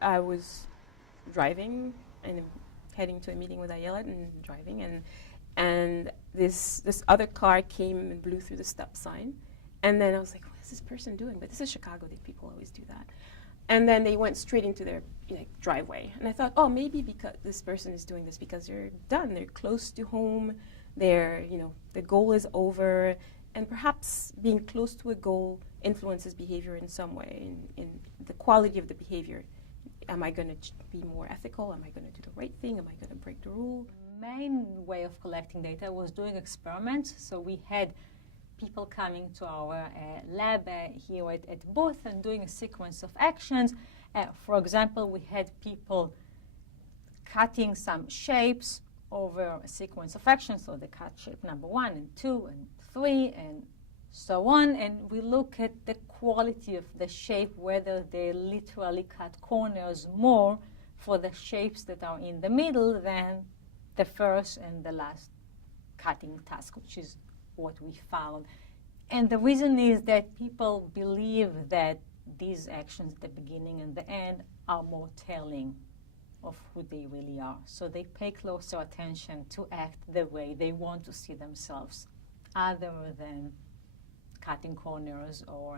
I was driving and heading to a meeting with Ayelet and driving, and this other car came and blew through the stop sign. And then I was like, what is this person doing? But this is Chicago, people always do that. And then they went straight into their driveway. And I thought, oh, maybe because this person is doing this because they're done, they're close to home, the goal is over, and perhaps being close to a goal influences behavior in some way, in the quality of the behavior. Am I going to be more ethical? Am I going to do the right thing? Am I going to break the rule? Main way of collecting data was doing experiments. So we had people coming to our lab here at Booth and doing a sequence of actions. For example, we had people cutting some shapes over a sequence of actions. So they cut shape number 1 and 2 and 3 and so on. And we look at the quality of the shape, whether they literally cut corners more for the shapes that are in the middle than the first and the last cutting task, which is what we found. And the reason is that people believe that these actions at the beginning and the end are more telling of who they really are. So they pay closer attention to act the way they want to see themselves, other than cutting corners or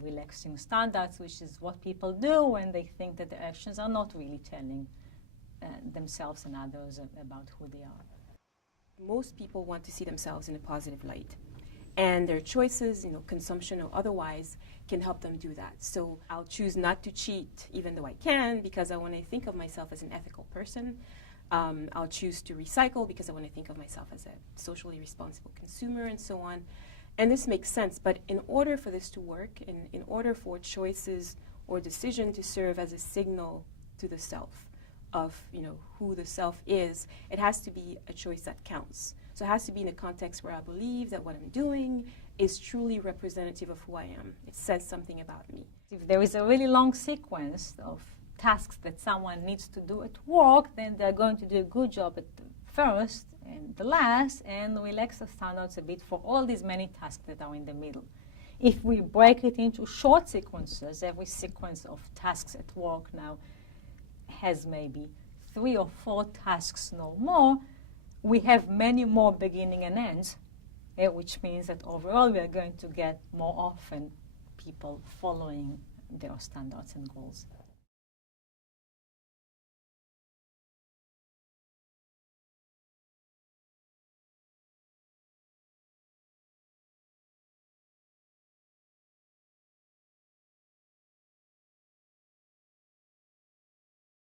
relaxing standards, which is what people do when they think that the actions are not really telling themselves and others about who they are. Most people want to see themselves in a positive light. And their choices, consumption or otherwise, can help them do that. So I'll choose not to cheat, even though I can, because I want to think of myself as an ethical person. I'll choose to recycle because I want to think of myself as a socially responsible consumer and so on. And this makes sense, but in order for this to work, in order for choices or decision to serve as a signal to the self of who the self is, it has to be a choice that counts. So it has to be in a context where I believe that what I'm doing is truly representative of who I am. It says something about me. If there is a really long sequence of tasks that someone needs to do at work, then they're going to do a good job at the first and the last, and relax the standards a bit for all these many tasks that are in the middle. If we break it into short sequences, every sequence of tasks at work now has maybe 3 or 4 tasks, no more, we have many more beginning and ends, which means that overall we are going to get more often people following their standards and goals.